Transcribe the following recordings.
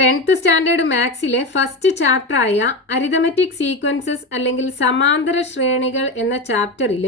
10th standard മാത്സിലെ first chapter ആയ arithmetic sequences അല്ലെങ്കിൽ സമാന്തര ശ്രേണികൾ എന്ന ചാപ്റ്ററിൽ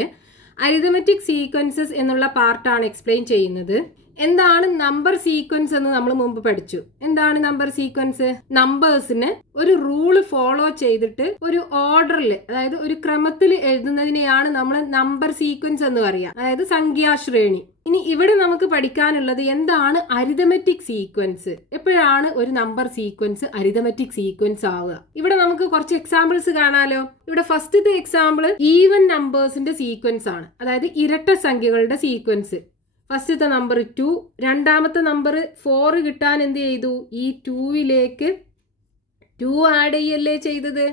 അരിതമെറ്റിക് സീക്വൻസസ് എന്നുള്ള പാർട്ടാണ് എക്സ്പ്ലെയിൻ ചെയ്യുന്നത്. എന്താണ് നമ്പർ സീക്വൻസ് എന്ന് നമ്മൾ മുമ്പ് പഠിച്ചു. എന്താണ് നമ്പർ സീക്വൻസ്? നമ്പേഴ്സിന് ഒരു റൂള് ഫോളോ ചെയ്തിട്ട് ഒരു ഓർഡറിൽ, അതായത് ഒരു ക്രമത്തിൽ എഴുതുന്നതിനെയാണ് നമ്മൾ നമ്പർ സീക്വൻസ് എന്ന് പറയുക, അതായത് സംഖ്യാശ്രേണി. ഇനി ഇവിടെ നമുക്ക് പഠിക്കാനുള്ളത് എന്താണ് അരിതമെറ്റിക് സീക്വൻസ്, എപ്പോഴാണ് ഒരു നമ്പർ സീക്വൻസ് അരിതമെറ്റിക് സീക്വൻസ് ആവുക. ഇവിടെ നമുക്ക് കുറച്ച് എക്സാമ്പിൾസ് കാണാലോ. ഇവിടെ ഫസ്റ്റത്തെ എക്സാമ്പിൾ ഈവൻ നമ്പേഴ്സിന്റെ സീക്വൻസ് ആണ്, അതായത് ഇരട്ട സംഖ്യകളുടെ സീക്വൻസ്. ഫസ്റ്റത്തെ നമ്പർ 2, രണ്ടാമത്തെ നമ്പർ 4 കിട്ടാൻ എന്ത് ചെയ്തു? ഈ 2വിലേക്ക് 2 ആഡ് ചെയ്യല്ലേ ചെയ്തത്.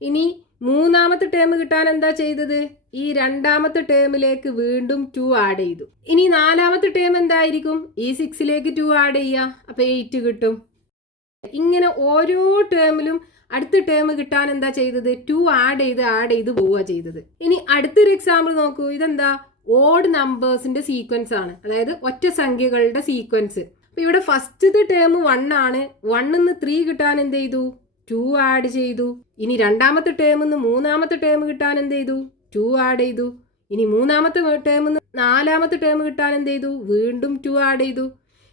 ഇനി മൂന്നാമത്തെ ടേം കിട്ടാൻ എന്താ ചെയ്തത്? ഈ രണ്ടാമത്തെ ടേമിലേക്ക് വീണ്ടും 2 ആഡ് ചെയ്തു. ഇനി നാലാമത്തെ ടേം എന്തായിരിക്കും? ഈ 6ലേക്ക് 2 ആഡ് ചെയ്യുക, അപ്പൊ 8 കിട്ടും. ഇങ്ങനെ ഓരോ ടേമിലും അടുത്ത ടേം കിട്ടാൻ എന്താ ചെയ്തത്? 2 ആഡ് ചെയ്ത് പോവുക ചെയ്തത്. ഇനി അടുത്തൊരു എക്സാമ്പിൾ നോക്കൂ. ഇതെന്താ? ഓഡ് നമ്പേഴ്സിന്റെ സീക്വൻസ് ആണ്, അതായത് ഒറ്റ സംഖ്യകളുടെ സീക്വൻസ്. അപ്പൊ ഇവിടെ ഫസ്റ്റത്തെ ടേം 1 ആണ്. 1ന്ന് 3 കിട്ടാൻ എന്ത് ചെയ്തു? 2 ആഡ് ചെയ്തു. ഇനി രണ്ടാമത്തെ ടേമിന്ന് മൂന്നാമത്തെ ടേം കിട്ടാൻ എന്ത് ചെയ്തു? 2 ആഡ് ചെയ്തു. ഇനി മൂന്നാമത്തെ ടേമിന്ന് നാലാമത്തെ ടേം കിട്ടാൻ എന്ത് ചെയ്തു? വീണ്ടും 2 ആഡ് ചെയ്തു.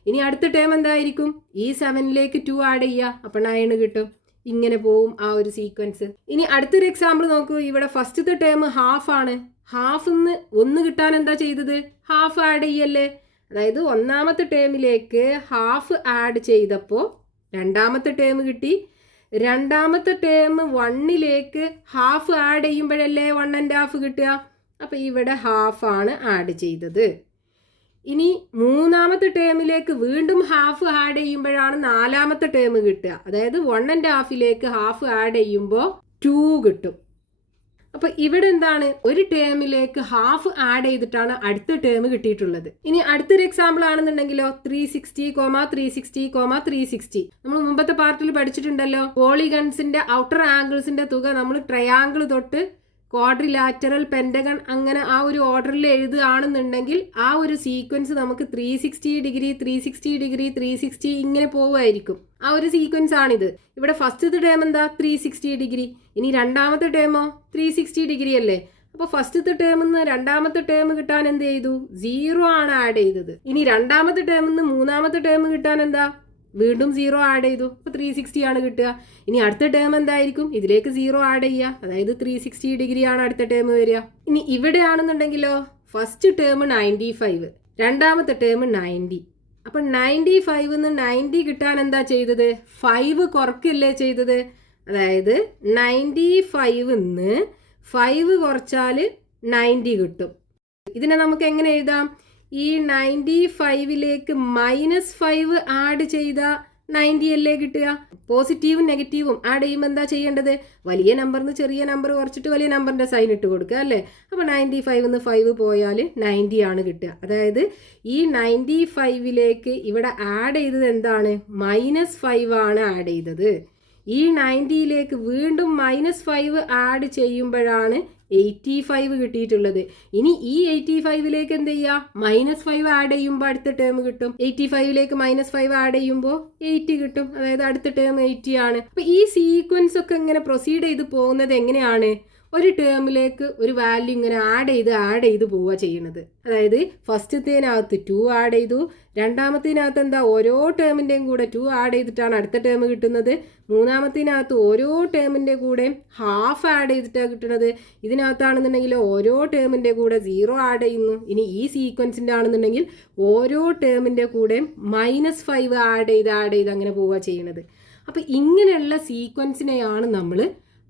ഇനി അടുത്ത ടേം എന്തായിരിക്കും? ഈ 7ലേക്ക് 2 ആഡ് ചെയ്യുക, അപ്പൊ 9 കിട്ടും. ഇങ്ങനെ പോവും ആ ഒരു സീക്വൻസ്. ഇനി അടുത്തൊരു എക്സാമ്പിൾ നോക്കൂ. ഇവിടെ ഫസ്റ്റത്തെ ടേം ഹാഫ് ആണ്. ഹാഫിന്ന് 1 കിട്ടാൻ എന്താ ചെയ്തത്? ഹാഫ് ആഡ് ചെയ്യല്ലേ. അതായത് ഒന്നാമത്തെ ടേമിലേക്ക് ഹാഫ് ആഡ് ചെയ്തപ്പോൾ രണ്ടാമത്തെ ടേം കിട്ടി. രണ്ടാമത്തെ ടേം 1ലേക്ക് ഹാഫ് ആഡ് ചെയ്യുമ്പോഴല്ലേ 1.5 കിട്ടുക. അപ്പൊ ഇവിടെ ഹാഫ് ആണ് ആഡ് ചെയ്തത്. ഇനി മൂന്നാമത്തെ ടേമിലേക്ക് വീണ്ടും ഹാഫ് ആഡ് ചെയ്യുമ്പോഴാണ് നാലാമത്തെ ടേം കിട്ടുക. അതായത് 1.5ലേക്ക് ഹാഫ് ആഡ് ചെയ്യുമ്പോൾ 2 കിട്ടും. അപ്പൊ ഇവിടെ എന്താണ്? ഒരു ടേമിലേക്ക് ഹാഫ് ആഡ് ചെയ്തിട്ടാണ് അടുത്ത ടേം കിട്ടിയിട്ടുള്ളത്. ഇനി അടുത്തൊരു എക്സാമ്പിൾ ആണെന്നുണ്ടെങ്കിലോ 360, 360, 360. നമ്മൾ മുമ്പത്തെ പാർട്ടിൽ പഠിച്ചിട്ടുണ്ടല്ലോ. പോളിഗൺസിന്റെ ഔട്ടർ ആംഗിൾസിന്റെ തുക നമ്മൾ ട്രയാങ്കിൾ തൊട്ട് ക്വാഡ്രിലാറ്ററൽ, പെന്റഗൺ, അങ്ങനെ ആ ഒരു ഓർഡറിൽ എഴുതുകയാണെന്നുണ്ടെങ്കിൽ ആ ഒരു സീക്വൻസ് നമുക്ക് 360 ഡിഗ്രി 360 ഡിഗ്രി 360 ഇങ്ങനെ പോവുമായിരിക്കും. ആ ഒരു സീക്വൻസ് ആണിത്. ഇവിടെ ഫസ്റ്റത്തെ ടേം എന്താ? 360 ഡിഗ്രി. ഇനി രണ്ടാമത്തെ ടേമോ 360 ഡിഗ്രി അല്ലേ. അപ്പൊ ഫസ്റ്റത്തെ ടേമിന്ന് രണ്ടാമത്തെ ടേം കിട്ടാൻ എന്ത് ചെയ്തു? 0 ആണ് ആഡ് ചെയ്തത്. ഇനി രണ്ടാമത്തെ ടേമിന്ന് മൂന്നാമത്തെ ടേം കിട്ടാൻ എന്താ? വീണ്ടും 0 ആഡ് ചെയ്തു. അപ്പോൾ 360 ആണ് കിട്ടുക. ഇനി അടുത്ത ടേം എന്തായിരിക്കും? ഇതിലേക്ക് 0 ആഡ് ചെയ്യുക, അതായത് 360 ഡിഗ്രി ആണ് അടുത്ത ടേം വരിക. ഇനി ഇവിടെ ആണെന്നുണ്ടെങ്കിലോ ഫസ്റ്റ് ടേം 95, രണ്ടാമത്തെ ടേം 90. അപ്പം 95ന്ന് 90 കിട്ടാൻ എന്താ ചെയ്തത്? 5 കുറയ്ക്കല്ലേ ചെയ്തത്. അതായത് 95ന്ന് 5 കുറച്ചാൽ 90 കിട്ടും. ഇതിനെ നമുക്ക് എങ്ങനെ എഴുതാം? ഈ 95ലേക്ക് -5 ആഡ് ചെയ്ത 90 അല്ലേ കിട്ടുക. പോസിറ്റീവും നെഗറ്റീവും ആഡ് ചെയ്യുമ്പോൾ എന്താ ചെയ്യേണ്ടത്? വലിയ നമ്പറിന് ചെറിയ നമ്പർ കുറച്ചിട്ട് വലിയ നമ്പറിന്റെ സൈൻ ഇട്ട് കൊടുക്കുക അല്ലേ. അപ്പോൾ 95ന്ന് 5 പോയാൽ 90 ആണ് കിട്ടുക. അതായത് ഈ 95ലേക്ക് ഇവിടെ ആഡ് ചെയ്തത് എന്താണ്? -5 ആണ് ആഡ് ചെയ്തത്. ഈ 90യിലേക്ക് വീണ്ടും -5 ആഡ് ചെയ്യുമ്പോഴാണ് 85 കിട്ടിയിട്ടുള്ളത്. ഇനി ഈ 85ലേക്ക് എന്ത് ചെയ്യുക? -5 ആഡ് ചെയ്യുമ്പോൾ അടുത്ത ടേം കിട്ടും. 85ലേക്ക് -5 ആഡ് ചെയ്യുമ്പോൾ 80 കിട്ടും. അതായത് അടുത്ത ടേം 80 ആണ്. അപ്പൊ ഈ സീക്വൻസ് ഒക്കെ ഇങ്ങനെ പ്രൊസീഡ് ചെയ്ത് പോകുന്നത് എങ്ങനെയാണ്? ഒരു ടേമിലേക്ക് ഒരു വാല്യൂ ഇങ്ങനെ ആഡ് ചെയ്ത് പോവുക ചെയ്യുന്നത്. അതായത് ഫസ്റ്റത്തേനകത്ത് 2 ആഡ് ചെയ്തു. രണ്ടാമത്തേനകത്ത് എന്താ? ഓരോ ടേമിൻ്റെയും കൂടെ 2 ആഡ് ചെയ്തിട്ടാണ് അടുത്ത ടേം കിട്ടുന്നത്. മൂന്നാമത്തേനകത്ത് ഓരോ ടേമിൻ്റെ കൂടെ ഹാഫ് ആഡ് ചെയ്തിട്ടാണ് കിട്ടുന്നത്. ഇതിനകത്താണെന്നുണ്ടെങ്കിൽ ഓരോ ടേമിൻ്റെ കൂടെ 0 ആഡ് ചെയ്യുന്നു. ഇനി ഈ സീക്വൻസിൻ്റെ ആണെന്നുണ്ടെങ്കിൽ ഓരോ ടേമിൻ്റെ കൂടെ -5 ആഡ് ചെയ്ത് അങ്ങനെ പോവുക ചെയ്യുന്നത്. അപ്പം ഇങ്ങനെയുള്ള സീക്വൻസിനെയാണ് നമ്മൾ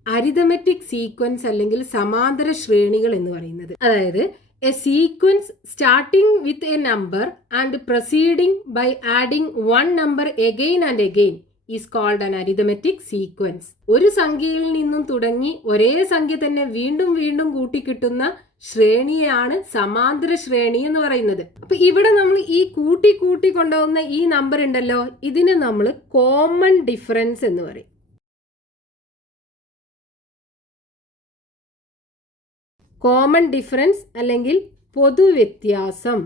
അരിതമെറ്റിക് സീക്വൻസ് അല്ലെങ്കിൽ സമാന്തര ശ്രേണികൾ എന്ന് പറയുന്നത്. അതായത് a sequence starting with a number and proceeding by adding one number again and again is called an arithmetic sequence. ഒരു സംഖ്യയിൽ നിന്നും തുടങ്ങി ഒരേ സംഖ്യ തന്നെ വീണ്ടും വീണ്ടും കൂട്ടിക്കിട്ടുന്ന ശ്രേണിയാണ് സമാന്തര ശ്രേണി എന്ന് പറയുന്നത്. അപ്പൊ ഇവിടെ നമ്മൾ ഈ കൂട്ടി കൊണ്ടുപോകുന്ന ഈ നമ്പർ ഉണ്ടല്ലോ, ഇതിനെ നമ്മൾ കോമൺ ഡിഫറൻസ് എന്ന് പറയും. കോമൺ ഡിഫറൻസ് അല്ലെങ്കിൽ പൊതുവ്യത്യാസം.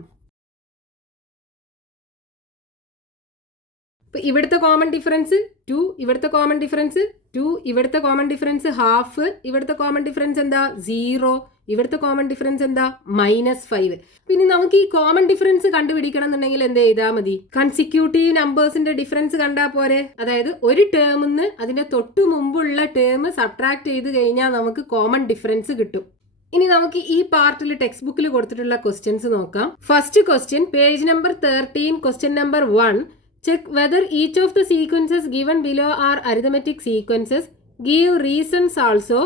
ഇപ്പോൾ ഇവിടുത്തെ കോമൺ ഡിഫറൻസ് 2, ഇവിടുത്തെ കോമൺ ഡിഫറൻസ് 2, ഇവിടുത്തെ കോമൺ ഡിഫറൻസ് ഹാഫ്, ഇവിടുത്തെ കോമൺ ഡിഫറൻസ് എന്താ 0, ഇവിടുത്തെ കോമൺ ഡിഫറൻസ് എന്താ -5. പിന്നെ നമുക്ക് ഈ കോമൺ ഡിഫറൻസ് കണ്ടുപിടിക്കണം എന്നുണ്ടെങ്കിൽ എന്ത് ചെയ്താൽ മതി? കൺസിക്യൂട്ടീവ് നമ്പേഴ്സിന്റെ ഡിഫറൻസ് കണ്ടാൽ പോരെ. അതായത് ഒരു ടേമിന്ന് അതിന്റെ തൊട്ടു മുമ്പുള്ള ടേം സബ്ട്രാക്ട് ചെയ്ത് കഴിഞ്ഞാൽ നമുക്ക് കോമൺ ഡിഫറൻസ് കിട്ടും. ഇനി നമുക്ക് ഈ പാർട്ടിൽ ടെക്സ്റ്റ് ബുക്കിൽ കൊടുത്തിട്ടുള്ള ക്വസ്റ്റ്യൻസ് നോക്കാം. First question, page number 13, question number 1. Check whether each of the sequences given below are arithmetic sequences. Give reasons also.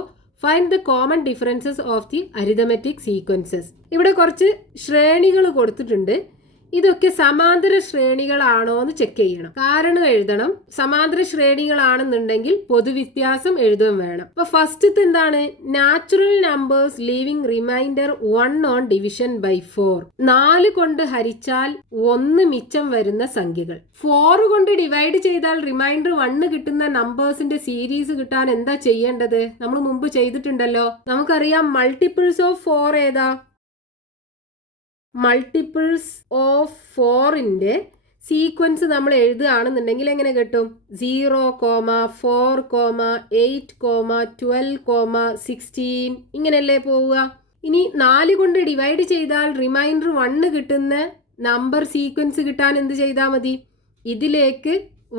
Find the common differences of the arithmetic sequences. ഇവിടെ കുറച്ച് ശ്രേണികൾ കൊടുത്തിട്ടുണ്ട്. ഇതൊക്കെ സമാന്തര ശ്രേണികളാണോ എന്ന് ചെക്ക് ചെയ്യണം. കാരണം എഴുതണം. സമാന്തര ശ്രേണികളാണെന്നുണ്ടെങ്കിൽ പൊതുവ്യത്യാസം എഴുതുകയും വേണം. അപ്പൊ ഫസ്റ്റത്തെ എന്താണ്? Natural numbers leaving remainder 1 on division by 4. 4 കൊണ്ട് ഹരിച്ചാൽ 1 മിച്ചം വരുന്ന സംഖ്യകൾ. 4 കൊണ്ട് ഡിവൈഡ് ചെയ്താൽ റിമൈൻഡർ 1 കിട്ടുന്ന നമ്പേഴ്സിന്റെ സീരീസ് കിട്ടാൻ എന്താ ചെയ്യേണ്ടത്? നമ്മൾ മുമ്പ് ചെയ്തിട്ടുണ്ടല്ലോ. നമുക്കറിയാം മൾട്ടിപ്പിൾസ് ഓഫ് 4 ഏതാ? മൾട്ടിപ്പിൾസ് ഓഫ് 4ന്റെ സീക്വൻസ് നമ്മൾ എഴുതുകയാണെന്നുണ്ടെങ്കിൽ എങ്ങനെ കിട്ടും? 0, 4, 8, 12, 16 ഇങ്ങനെയല്ലേ പോവുക. ഇനി 4 കൊണ്ട് ഡിവൈഡ് ചെയ്താൽ റിമൈൻഡർ 1 കിട്ടുന്ന നമ്പർ സീക്വൻസ് കിട്ടാൻ എന്ത് ചെയ്താൽ മതി? ഇതിലേക്ക്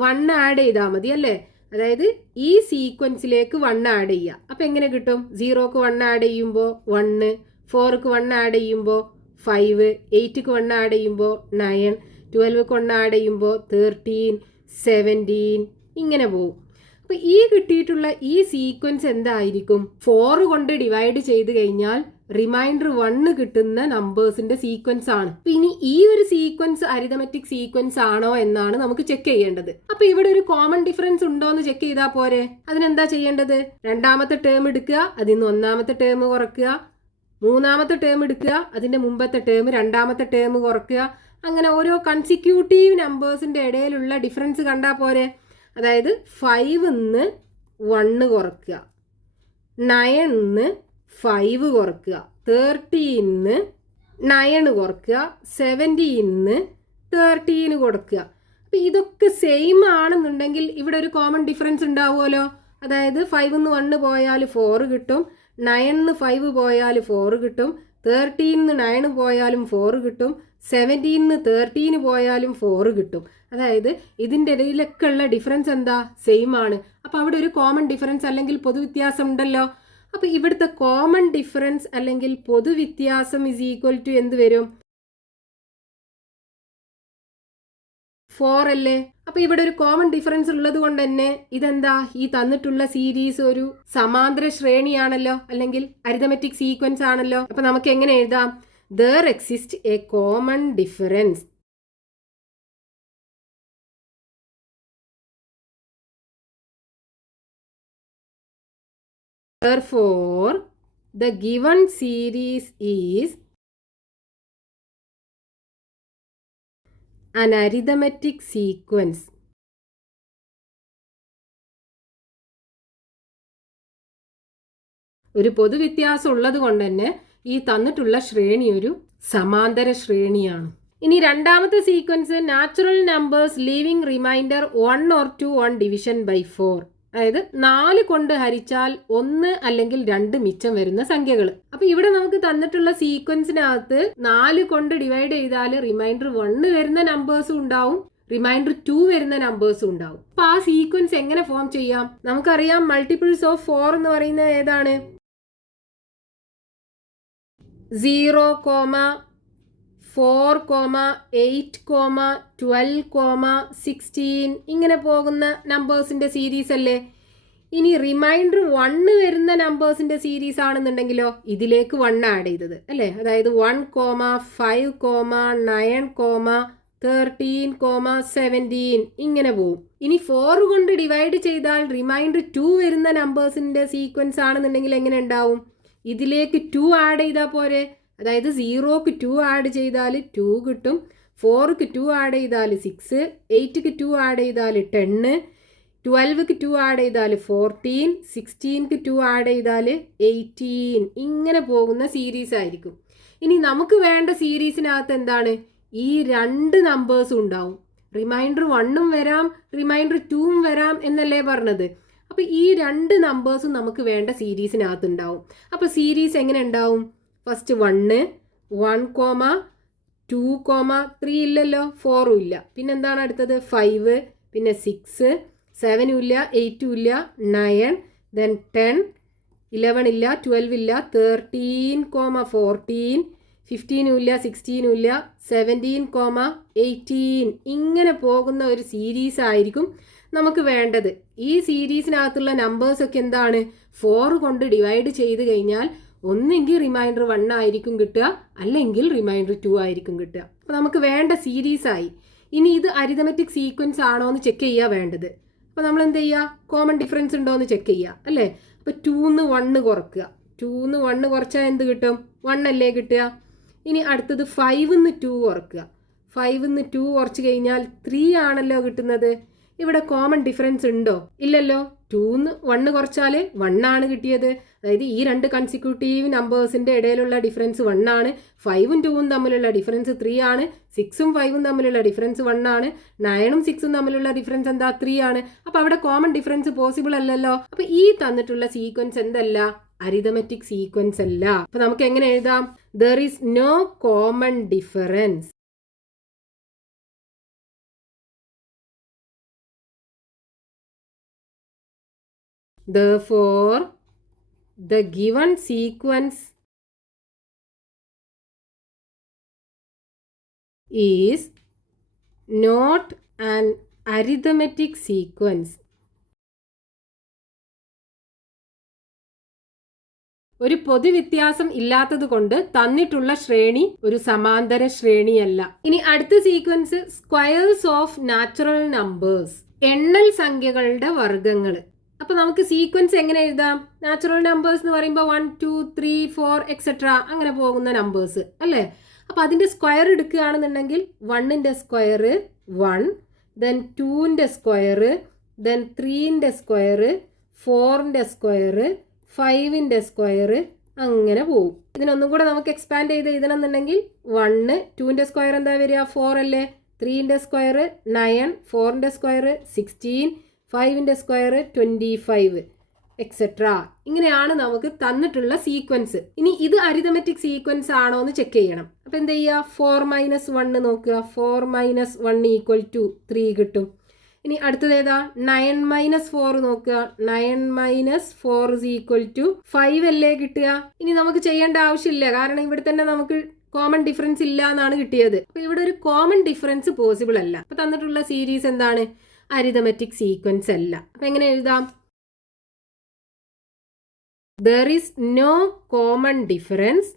1 ആഡ് ചെയ്താൽ മതി അല്ലേ? അതായത് ഈ സീക്വൻസിലേക്ക് 1 ആഡ് ചെയ്യുക. അപ്പം എങ്ങനെ കിട്ടും? 0ക്ക് 1 ആഡ് ചെയ്യുമ്പോൾ 1, 4ക്ക് 1 ആഡ് ചെയ്യുമ്പോൾ 5, 8ക്ക് 1 ആഡ് ചെയ്യുമ്പോൾ 9, 12ക്ക് 1 ആഡ് ചെയ്യുമ്പോൾ 13, 17 ഇങ്ങനെ പോകും. അപ്പോൾ ഈ കിട്ടിയിട്ടുള്ള ഈ സീക്വൻസ് എന്തായിരിക്കും? 4 കൊണ്ട് ഡിവൈഡ് ചെയ്ത് കഴിഞ്ഞാൽ റിമൈൻഡർ 1 കിട്ടുന്ന നമ്പേഴ്സിന്റെ സീക്വൻസ് ആണ്. അപ്പൊ ഇനി ഈ ഒരു സീക്വൻസ് അരിതമെറ്റിക് സീക്വൻസ് ആണോ എന്നാണ് നമുക്ക് ചെക്ക് ചെയ്യേണ്ടത്. അപ്പൊ ഇവിടെ ഒരു കോമൺ ഡിഫറൻസ് ഉണ്ടോ എന്ന് ചെക്ക് ചെയ്താൽ പോരെ. അതിനെന്താ ചെയ്യേണ്ടത്? രണ്ടാമത്തെ ടേം എടുക്കുക, അതിൽ നിന്ന് ഒന്നാമത്തെ ടേം കുറയ്ക്കുക. മൂന്നാമത്തെ ടേം എടുക്കുക, അതിന്റെ മുമ്പത്തെ ടേം രണ്ടാമത്തെ ടേം കുറയ്ക്കുക. അങ്ങനെ ഓരോ കൺസിക്യൂട്ടീവ് നമ്പേഴ്സിന്റെ ഇടയിലുള്ള ഡിഫറൻസ് കണ്ടാൽ പോരെ. അതായത് 5ന്ന് 1 കുറയ്ക്കുക, 9ന്ന് 5 കുറയ്ക്കുക, 13ന്ന് 9 കുറയ്ക്കുക, 17ന്ന് 13 കൊടുക്കുക. അപ്പം ഇതൊക്കെ സെയിം ആണെന്നുണ്ടെങ്കിൽ ഇവിടെ ഒരു കോമൺ ഡിഫറൻസ് ഉണ്ടാവുമല്ലോ. അതായത് 5ന്ന് 1 പോയാൽ 4 കിട്ടും, 9ന്ന് 5 പോയാൽ 4 കിട്ടും, 13ന്ന് 9 പോയാലും 4 കിട്ടും, 17ന്ന് 13 പോയാലും 4 കിട്ടും. അതായത് ഇതിൻ്റെ ഇടയിലൊക്കെ ഉള്ള ഡിഫറൻസ് എന്താ? സെയിം ആണ്. അപ്പോൾ അവിടെ ഒരു കോമൺ ഡിഫറൻസ് അല്ലെങ്കിൽ പൊതുവ്യത്യാസം ഉണ്ടല്ലോ. അപ്പോൾ ഇവിടുത്തെ കോമൺ ഡിഫറൻസ് അല്ലെങ്കിൽ പൊതുവ്യത്യാസം ഇസ് ഈക്വൽ ടു എന്ത് വരും? 4 അല്ലേ. അപ്പൊ ഇവിടെ ഒരു കോമൺ ഡിഫറൻസ് ഉള്ളത് കൊണ്ട് തന്നെ ഇതെന്താ? ഈ തന്നിട്ടുള്ള സീരീസ് ഒരു സമാന്തര ശ്രേണിയാണല്ലോ, അല്ലെങ്കിൽ അരിതമെറ്റിക് സീക്വൻസ് ആണല്ലോ. അപ്പൊ നമുക്ക് എങ്ങനെ എഴുതാം? there exists a common difference. Therefore, the given series is an arithmetic sequence. ഒരു പൊതുവ്യത്യാസം ഉള്ളത് കൊണ്ട് തന്നെ ഈ തന്നിട്ടുള്ള ശ്രേണി ഒരു സമാന്തര ശ്രേണിയാണ്. ഇനി രണ്ടാമത്തെ sequence natural numbers leaving remainder 1 or 2 on division by 4. അതായത് 4 കൊണ്ട് ഹരിച്ചാൽ 1 അല്ലെങ്കിൽ 2 മിച്ചം വരുന്ന സംഖ്യകൾ. അപ്പൊ ഇവിടെ നമുക്ക് തന്നിട്ടുള്ള സീക്വൻസിനകത്ത് 4 കൊണ്ട് ഡിവൈഡ് ചെയ്താൽ റിമൈൻഡർ 1 വരുന്ന നമ്പേഴ്സും ഉണ്ടാവും, റിമൈൻഡർ 2 വരുന്ന നമ്പേഴ്സും ഉണ്ടാവും. അപ്പൊ ആ സീക്വൻസ് എങ്ങനെ ഫോം ചെയ്യാം? നമുക്കറിയാം മൾട്ടിപ്പിൾസ് ഓഫ് 4 എന്ന് പറയുന്നത് ഏതാണ്? 0, 4, 8, 12, 16 ഇങ്ങനെ പോകുന്ന നമ്പേഴ്സിന്റെ സീരീസ് അല്ലേ. ഇനി റിമൈൻഡർ 1 വരുന്ന നമ്പേഴ്സിന്റെ സീരീസ് ആണെന്നുണ്ടെങ്കിലോ ഇതിലേക്ക് 1 ആഡ് ചെയ്തത് അല്ലേ. അതായത് 1, 5, 9, 13, 17 ഇങ്ങനെ പോകും. ഇനി 4 കൊണ്ട് ഡിവൈഡ് ചെയ്താൽ റിമൈൻഡർ 2 വരുന്ന നമ്പേഴ്സിന്റെ സീക്വൻസ് ആണെന്നുണ്ടെങ്കിൽ എങ്ങനെ ഉണ്ടാവും? ഇതിലേക്ക് 2 ആഡ് ചെയ്താൽ പോരെ. അതായത് 0ക്ക് 2 ആഡ് ചെയ്താൽ 2 കിട്ടും, 4ക്ക് 2 ആഡ് ചെയ്താൽ 6, 8ക്ക് 2 ആഡ് ചെയ്താൽ 10, 12ക്ക് 2 ആഡ് ചെയ്താൽ 14, 16ക്ക് 2 ആഡ് ചെയ്താൽ 18 ഇങ്ങനെ പോകുന്ന സീരീസ് ആയിരിക്കും. ഇനി നമുക്ക് വേണ്ട സീരീസിനകത്ത് എന്താണ്? ഈ 2 നമ്പേഴ്സും ഉണ്ടാവും. റിമൈൻഡർ 1ഉം വരാം, റിമൈൻഡർ 2ഉം വരാം എന്നല്ലേ പറഞ്ഞത്. അപ്പോൾ ഈ രണ്ട് നമ്പേഴ്സും നമുക്ക് വേണ്ട സീരീസിനകത്ത് ഉണ്ടാവും. അപ്പോൾ സീരീസ് എങ്ങനെ ഉണ്ടാവും? ഫസ്റ്റ് 1, 1,2,3 ഇല്ലല്ലോ, 4ഉം ഇല്ല. പിന്നെന്താണ് അടുത്തത്? 5, പിന്നെ 6, 7ഉം ഇല്ല, 8ഉം ഇല്ല, 9, then 10, 11 ഇല്ല, 12 ഇല്ല, 13, 14, 15ഉം ഇല്ല, 16ഉം ഇല്ല, 17, 18 ഇങ്ങനെ പോകുന്ന ഒരു സീരീസ് ആയിരിക്കും നമുക്ക് വേണ്ടത്. ഈ സീരീസിനകത്തുള്ള നമ്പേഴ്സൊക്കെ എന്താണ്? 4 കൊണ്ട് ഡിവൈഡ് ചെയ്ത് കഴിഞ്ഞാൽ ഒന്നെങ്കിൽ റിമൈൻഡർ 1 ആയിരിക്കും കിട്ടുക, അല്ലെങ്കിൽ റിമൈൻഡർ 2 ആയിരിക്കും കിട്ടുക. അപ്പോൾ നമുക്ക് വേണ്ട സീരീസായി. ഇനി ഇത് അരിതമെറ്റിക് സീക്വൻസ് ആണോ എന്ന് ചെക്ക് ചെയ്യുക വേണ്ടത്. അപ്പോൾ നമ്മൾ എന്ത് ചെയ്യുക? കോമൺ ഡിഫറൻസ് ഉണ്ടോ എന്ന് ചെക്ക് ചെയ്യുക അല്ലേ. അപ്പോൾ 2ന്ന് 1 കുറക്കുക. 2ന്ന് 1 കുറച്ചാൽ എന്ത് കിട്ടും? 1 അല്ലേ കിട്ടുക. ഇനി അടുത്തത് 5ന്ന് 2 കുറക്കുക. 5ന്ന് 2 കുറച്ച് കഴിഞ്ഞാൽ 3 ആണല്ലോ കിട്ടുന്നത്. ഇവിടെ കോമൺ ഡിഫറൻസ് ഉണ്ടോ? ഇല്ലല്ലോ. 2ന്ന് 1 കുറച്ചാൽ 1 ആണ് കിട്ടിയത്. അതായത് ഈ രണ്ട് കൺസിക്യൂട്ടീവ് നമ്പേഴ്സിൻ്റെ ഇടയിലുള്ള ഡിഫറൻസ് 1 ആണ്. 5ഉം 2ഉം തമ്മിലുള്ള ഡിഫറൻസ് 3 ആണ്. 6ഉം 5ഉം തമ്മിലുള്ള ഡിഫറൻസ് 1 ആണ്. 9ഉം 6ഉം തമ്മിലുള്ള ഡിഫറൻസ് എന്താ? 3 ആണ്. അപ്പോൾ അവിടെ കോമൺ ഡിഫറൻസ് പോസിബിൾ അല്ലല്ലോ. അപ്പോൾ ഈ തന്നിട്ടുള്ള സീക്വൻസ് എന്തല്ല? അരിതമെറ്റിക് സീക്വൻസ് അല്ല. അപ്പോൾ നമുക്ക് എങ്ങനെ എഴുതാം? there is no common difference. Therefore, the given sequence is not an arithmetic sequence. ഒരു പൊതുവ്യത്യാസം ഇല്ലാത്തത് കൊണ്ട് തന്നിട്ടുള്ള ശ്രേണി ഒരു സമാന്തര ശ്രേണിയല്ല. ഇനി അടുത്ത sequence squares of natural numbers, എണ്ണൽ സംഖ്യകളുടെ വർഗ്ഗങ്ങൾ. അപ്പൊ നമുക്ക് സീക്വൻസ് എങ്ങനെ എഴുതാം? നാച്ചുറൽ നമ്പേഴ്സ് എന്ന് പറയുമ്പോൾ 1, 2, 3, 4 എക്സെട്ര അങ്ങനെ പോകുന്ന നമ്പേഴ്സ് അല്ലേ. അപ്പൊ അതിന്റെ സ്ക്വയർ എടുക്കുകയാണെന്നുണ്ടെങ്കിൽ 1ന്റെ സ്ക്വയർ 1, ദെൻ 2ന്റെ സ്ക്വയർ, ദെൻ 3ന്റെ സ്ക്വയർ, 4ന്റെ സ്ക്വയർ, 5ന്റെ സ്ക്വയർ, അങ്ങനെ പോകും. ഇതിനൊന്നും കൂടെ നമുക്ക് എക്സ്പാൻഡ് ചെയ്ത് എഴുതണമെന്നുണ്ടെങ്കിൽ 1, 2ന്റെ സ്ക്വയർ എന്താ വരിക? 4 അല്ലേ. 3ന്റെ സ്ക്വയർ 9, 4ന്റെ സ്ക്വയർ 16, 5ന്റെ സ്ക്വയർ 25 എക്സെട്ര. ഇങ്ങനെയാണ് നമുക്ക് തന്നിട്ടുള്ള സീക്വൻസ്. ഇനി ഇത് അരിതമെറ്റിക് സീക്വൻസ് ആണോ എന്ന് ചെക്ക് ചെയ്യണം. അപ്പം എന്ത് ചെയ്യുക? 4 - 1 നോക്കുക. 4 - 1 = 3 കിട്ടും. ഇനി അടുത്തത് ഏതാ? 9 - 4 നോക്കുക. 9 - 4 = 5 അല്ലേ കിട്ടുക. ഇനി നമുക്ക് ചെയ്യേണ്ട ആവശ്യമില്ല, കാരണം ഇവിടെ തന്നെ നമുക്ക് കോമൺ ഡിഫറൻസ് ഇല്ല എന്നാണ് കിട്ടിയത്. അപ്പൊ ഇവിടെ ഒരു കോമൺ ഡിഫറൻസ് പോസിബിൾ അല്ല. അപ്പൊ തന്നിട്ടുള്ള സീരീസ് എന്താണ്? അരിതമെറ്റിക് സീക്വൻസ് അല്ല. അപ്പൊ എങ്ങനെ എഴുതാം? there is no common difference.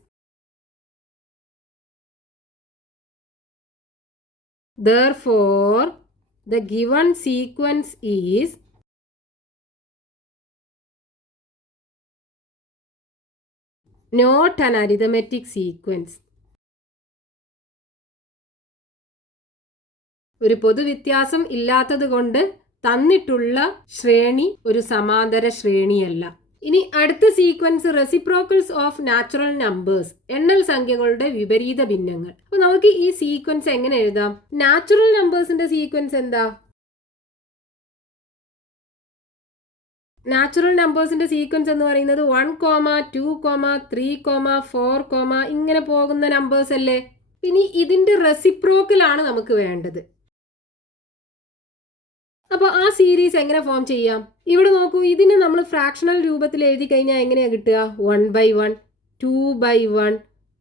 Therefore, the given sequence is not an arithmetic sequence. ഒരു പൊതുവ്യത്യാസം ഇല്ലാത്തത് കൊണ്ട് തന്നിട്ടുള്ള ശ്രേണി ഒരു സമാന്തര ശ്രേണിയല്ല. ഇനി അടുത്ത sequence reciprocals of natural numbers, എണ്ണൽ സംഖ്യകളുടെ വിപരീത ഭിന്നങ്ങൾ. അപ്പൊ നമുക്ക് ഈ സീക്വൻസ് എങ്ങനെ എഴുതാം? നാച്ചുറൽ നമ്പേഴ്സിന്റെ സീക്വൻസ് എന്താ? നാച്ചുറൽ നമ്പേഴ്സിന്റെ സീക്വൻസ് എന്ന് പറയുന്നത് 1, 2, 3, 4, ഇങ്ങനെ പോകുന്ന നമ്പേഴ്സ് അല്ലേ. ഇനി ഇതിന്റെ റെസിപ്രോക്കൽ ആണ് നമുക്ക് വേണ്ടത്. അപ്പോൾ ആ സീരീസ് എങ്ങനെ ഫോം ചെയ്യാം? ഇവിടെ നോക്കൂ, ഇതിനെ നമ്മൾ ഫ്രാക്ഷണൽ രൂപത്തിൽ എഴുതി കഴിഞ്ഞാൽ എങ്ങനെയാണ് കിട്ടുക? 1/1, 2/1,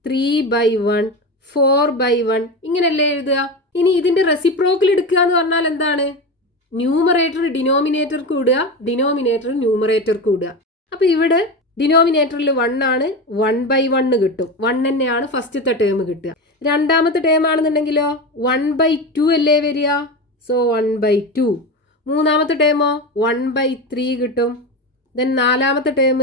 3/1, 4/1 ഇങ്ങനെയല്ലേ എഴുതുക. ഇനി ഇതിന്റെ റെസിപ്രോക്കൽ എടുക്കുക എന്ന് പറഞ്ഞാൽ എന്താണ്? ന്യൂമറേറ്റർ ഡിനോമിനേറ്റർ കൂടുക, ഡിനോമിനേറ്റർ ന്യൂമറേറ്റർ കൂടുക. അപ്പോൾ ഇവിടെ ഡിനോമിനേറ്ററിൽ 1 ആണ്, 1/1 കിട്ടും. 1 തന്നെയാണ് ഫസ്റ്റത്തെ ടേം കിട്ടുക. രണ്ടാമത്തെ ടേം ആണെന്നുണ്ടെങ്കിലോ 1/2 അല്ലേ വരിക. സോ 1/2. മൂന്നാമത്തെ ടേമോ 1/3 കിട്ടും. ദെൻ നാലാമത്തെ ടേം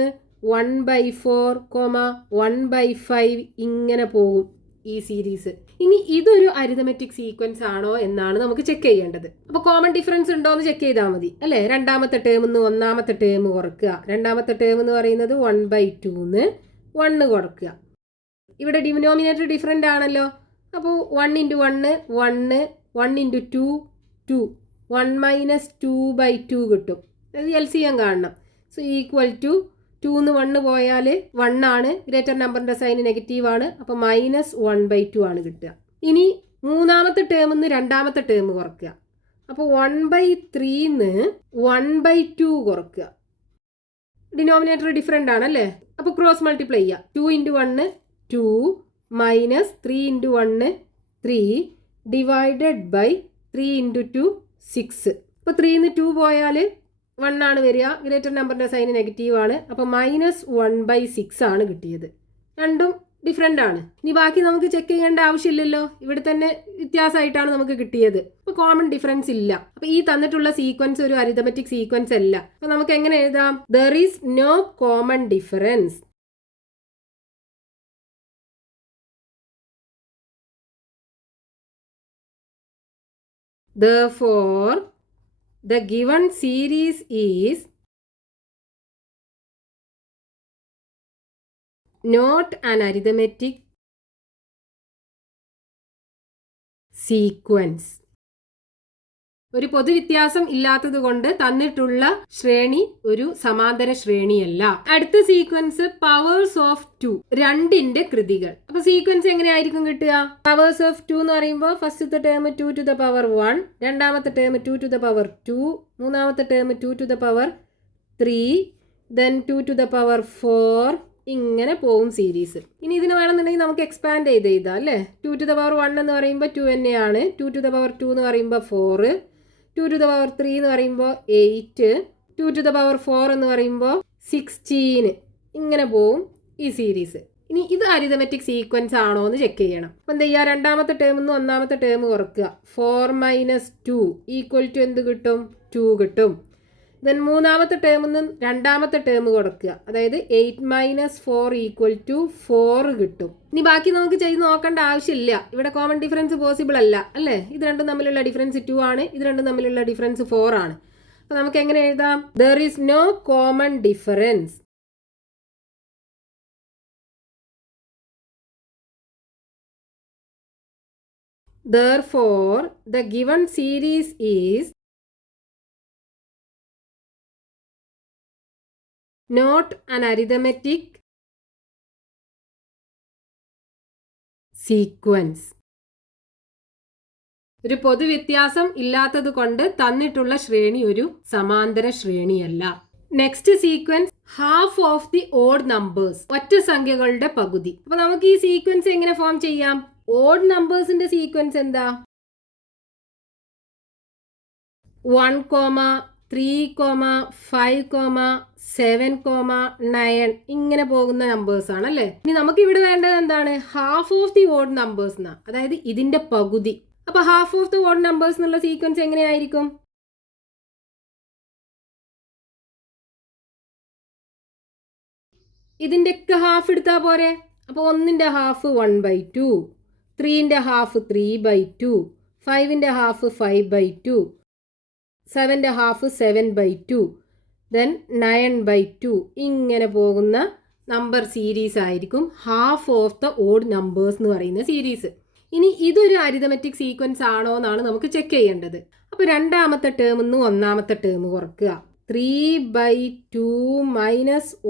1/4, 1/5 ഇങ്ങനെ പോകും ഈ സീരീസ്. ഇനി ഇതൊരു അരിതമെറ്റിക് സീക്വൻസ് ആണോ എന്നാണ് നമുക്ക് ചെക്ക് ചെയ്യേണ്ടത്. അപ്പോൾ കോമൺ ഡിഫറൻസ് ഉണ്ടോ എന്ന് ചെക്ക് ചെയ്താൽ മതി അല്ലേ. രണ്ടാമത്തെ ടേമിന്ന് ഒന്നാമത്തെ ടേം കുറക്കുക. രണ്ടാമത്തെ ടേം എന്ന് പറയുന്നത് 1/2ന്ന് 1 കുറക്കുക. ഇവിടെ ഡിനോമിനേറ്റർ ഡിഫറൻ്റ് ആണല്ലോ. അപ്പോൾ 1 × 1 1, 1 × 2 2 1 മൈനസ് 2/2 കിട്ടും. അത് LCM കാണണം. സോ ഈക്വൽ ടു 2 1 പോയാൽ 1 ആണ്, ഗ്രേറ്റർ നമ്പറിൻ്റെ സൈൻ നെഗറ്റീവാണ്, അപ്പോൾ -1/2 ആണ് കിട്ടുക. ഇനി മൂന്നാമത്തെ ടേമിൽ നിന്ന് രണ്ടാമത്തെ ടേം കുറയ്ക്കുക. അപ്പോൾ 1/3 1/2 കുറയ്ക്കുക. ഡിനോമിനേറ്റർ ഡിഫറെൻ്റ് ആണല്ലേ, അപ്പോൾ ക്രോസ് മൾട്ടിപ്ലൈ ചെയ്യുക. 2 × 1 2 മൈനസ് 3 × 1 3 ഡിവൈഡഡ് ബൈ 3 × 2 6. അപ്പോൾ 3 2 പോയാൽ 1 ആണ് വരിക, ഗ്രേറ്റർ നമ്പറിൻ്റെ സൈൻ നെഗറ്റീവ് ആണ്, അപ്പോൾ -1/6 ആണ് കിട്ടിയത്. രണ്ടും ഡിഫറെൻ്റ് ആണ്. ഇനി ബാക്കി നമുക്ക് ചെക്ക് ചെയ്യേണ്ട ആവശ്യമില്ലല്ലോ, ഇവിടെ തന്നെ വ്യത്യാസമായിട്ടാണ് നമുക്ക് കിട്ടിയത്. അപ്പോൾ കോമൺ ഡിഫറൻസ് ഇല്ല. അപ്പോൾ ഈ തന്നിട്ടുള്ള സീക്വൻസ് ഒരു അരിതമെറ്റിക് സീക്വൻസ് അല്ല. അപ്പോൾ നമുക്ക് എങ്ങനെ എഴുതാം? There is no common difference. Therefore, the given series is not an arithmetic sequence. ഒരു പൊതുവ്യത്യാസം ഇല്ലാത്തത് കൊണ്ട് തന്നിട്ടുള്ള ശ്രേണി ഒരു സമാന്തര ശ്രേണിയല്ല. അടുത്ത സീക്വൻസ് പവേഴ്സ് ഓഫ് 2, 2ന്റെ കൃതികൾ. അപ്പൊ സീക്വൻസ് എങ്ങനെയായിരിക്കും കിട്ടുക? പവേഴ്സ് ഓഫ് 2 എന്ന് പറയുമ്പോൾ ഫസ്റ്റത്തെ ടേം 2 to the power 1, രണ്ടാമത്തെ ടേം 2 to the power 2, മൂന്നാമത്തെ term 2 to the power 3, then 2 to the power 4, ഇങ്ങനെ പോവും സീരീസ്. ഇനി ഇതിന് വേണമെന്നുണ്ടെങ്കിൽ നമുക്ക് എക്സ്പാൻഡ് ചെയ്ത് എഴുതാം അല്ലേ. 2 to the power 1 എന്ന് പറയുമ്പോൾ 2 തന്നെയാണ്, 2 to the power 2 എന്ന് പറയുമ്പോൾ 4, 2 to the power 3 എന്ന് പറയുമ്പോൾ 8, 2 to the power 4 എന്ന് പറയുമ്പോൾ 16, ഇങ്ങനെ പോവും ഈ സീരീസ്. ഇനി ഇത് അരിതമെറ്റിക് സീക്വൻസ് ആണോ എന്ന് ചെക്ക് ചെയ്യണം. അപ്പം എന്ത് ചെയ്യുക? രണ്ടാമത്തെ ടേമിൽ നിന്ന് ഒന്നാമത്തെ ടേം കുറക്കുക. 4 - 2 ഈക്വൽ ടു എന്ത് കിട്ടും? 2 കിട്ടും. ദെൻ മൂന്നാമത്തെ ടേമിൽ നിന്ന് രണ്ടാമത്തെ ടേം കൊടുക്കുക, അതായത് 8 - 4 ഈക്വൽ ടു 4 കിട്ടും. ഇനി ബാക്കി നമുക്ക് ചെയ്ത് നോക്കേണ്ട ആവശ്യമില്ല, ഇവിടെ കോമൺ ഡിഫറൻസ് പോസിബിൾ അല്ല അല്ലേ. ഇത് രണ്ടും തമ്മിലുള്ള ഡിഫറൻസ് 2 ആണ്, ഇത് രണ്ടും തമ്മിലുള്ള ഡിഫറൻസ് 4 ആണ്. അപ്പോൾ നമുക്ക് എങ്ങനെ എഴുതാം? There is no common difference. Therefore, the given series is not an arithmetic sequence. ഒരു പൊതുവ്യത്യാസം ഇല്ലാത്തത് കൊണ്ട് തന്നിട്ടുള്ള ശ്രേണി ഒരു സമാന്തര ശ്രേണിയല്ല. Next sequence half of the odd numbers, ഒറ്റ സംഖ്യകളുടെ പകുതി. അപ്പൊ നമുക്ക് ഈ സീക്വൻസ് എങ്ങനെ ഫോം ചെയ്യാം? ഓഡ് നമ്പേഴ്സിന്റെ സീക്വൻസ് എന്താ? 1, 3, 5, 7, 9 ഇങ്ങനെ പോകുന്ന നമ്പേഴ്സ് ആണ് അല്ലേ. ഇനി നമുക്ക് ഇവിടെ വേണ്ടത് എന്താണ്? Half of the odd numbers എന്നാ, അതായത് ഇതിന്റെ പകുതി. അപ്പൊ half of the odd numbers എന്നുള്ള സീക്വൻസ് എങ്ങനെയായിരിക്കും? ഇതിന്റെയൊക്കെ ഹാഫ് എടുത്താൽ പോരെ. അപ്പൊ 1ന്റെ ഹാഫ് 1/2, 3ന്റെ ഹാഫ് 3/2, 5ന്റെ ഹാഫ് 5/2, 7ന്റെ ഹാഫ് 7/2, ദെൻ 9/2 ഇങ്ങനെ പോകുന്ന നമ്പർ സീരീസ് ആയിരിക്കും half of the odd numbers എന്ന് പറയുന്ന സീരീസ്. ഇനി ഇതൊരു അരിതമെറ്റിക് സീക്വൻസ് ആണോ എന്നാണ് നമുക്ക് ചെക്ക് ചെയ്യേണ്ടത്. അപ്പോൾ രണ്ടാമത്തെ ടേമിൽ നിന്ന് ഒന്നാമത്തെ ടേം കുറയ്ക്കുക. 3/2 -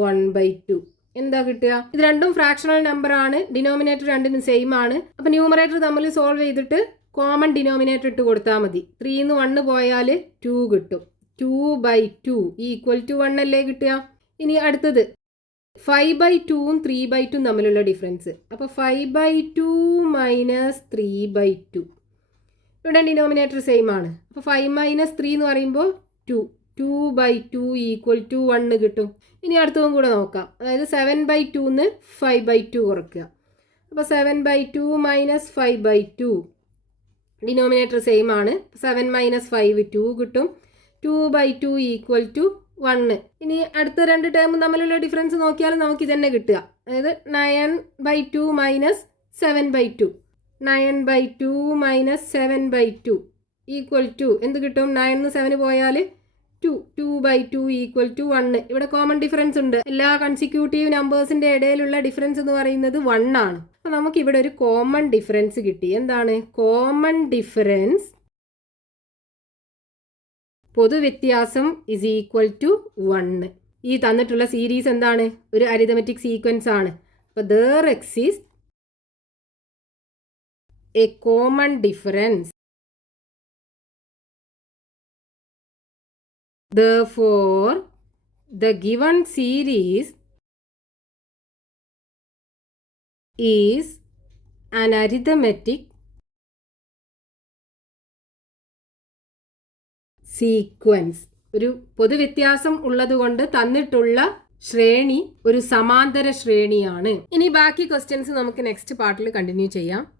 1/2 എന്താ കിട്ടുക? ഇത് രണ്ടും ഫ്രാക്ഷണൽ നമ്പർ ആണ്, ഡിനോമിനേറ്റർ രണ്ടിനും സെയിം ആണ്. അപ്പോൾ ന്യൂമറേറ്റർ തമ്മിൽ സോൾവ് ചെയ്തിട്ട് കോമൺ ഡിനോമിനേറ്റർ ഇട്ട് കൊടുത്താൽ മതി. 3 - 1 പോയാൽ 2 കിട്ടും. 2/2 ഈക്വൽ ടു 1 അല്ലേ കിട്ടുക. ഇനി അടുത്തത് 5/2 3/2 തമ്മിലുള്ള ഡിഫറൻസ്. അപ്പോൾ 5/2 - 3/2, ഇവിടെ ഡിനോമിനേറ്റർ സെയിം ആണ്. അപ്പോൾ 5 - 3 എന്ന് പറയുമ്പോൾ 2, 2/2 ഈക്വൽ ടു 1 കിട്ടും. ഇനി അടുത്തതും കൂടെ നോക്കാം, അതായത് 7/2 5/2 കുറയ്ക്കുക. അപ്പോൾ 7/2 - 5/2 ഡിനോമിനേറ്റർ സെയിം ആണ്. 7 - 5 2 കിട്ടും. 2/2 ഈക്വൽ ടു 1. ഇനി അടുത്ത രണ്ട് ടേം തമ്മിലുള്ള ഡിഫറൻസ് നോക്കിയാൽ നമുക്ക് ഇതന്നെ കിട്ടുക, അതായത് 9/2 - 7/2, 9/2 - 7/2 ഈക്വൽ ടു എന്ത് കിട്ടും? 9 7 പോയാൽ 2, 2/2 ഈക്വൽ ടു 1. ഇവിടെ കോമൺ ഡിഫറൻസ് ഉണ്ട്. എല്ലാ കൺസിക്യൂട്ടീവ് നമ്പേഴ്സിന്റെ ഇടയിലുള്ള ഡിഫറൻസ് എന്ന് പറയുന്നത് 1 ആണ്. അപ്പോൾ നമുക്ക് ഇവിടെ ഒരു കോമൺ ഡിഫറൻസ് കിട്ടി. എന്താണ് കോമൺ ഡിഫറൻസ്? പൊതുവ്യത്യാസം ഇസ് ഈക്വൽ ടു 1. ഈ തന്നിട്ടുള്ള സീരീസ് എന്താണ്? ഒരു അരിതമെറ്റിക് സീക്വൻസ് ആണ്. അപ്പോൾ there exists a common difference. Therefore, the given series is an arithmetic sequence. ഒരു പൊതുവ്യത്യാസം ഉള്ളതുകൊണ്ട് തന്നിട്ടുള്ള ശ്രേണി ഒരു സമാന്തര ശ്രേണിയാണ്. ഇനി ബാക്കി ക്വസ്റ്റ്യൻസ് നമുക്ക് നെക്സ്റ്റ് പാർട്ടിൽ കണ്ടിന്യൂ ചെയ്യാം.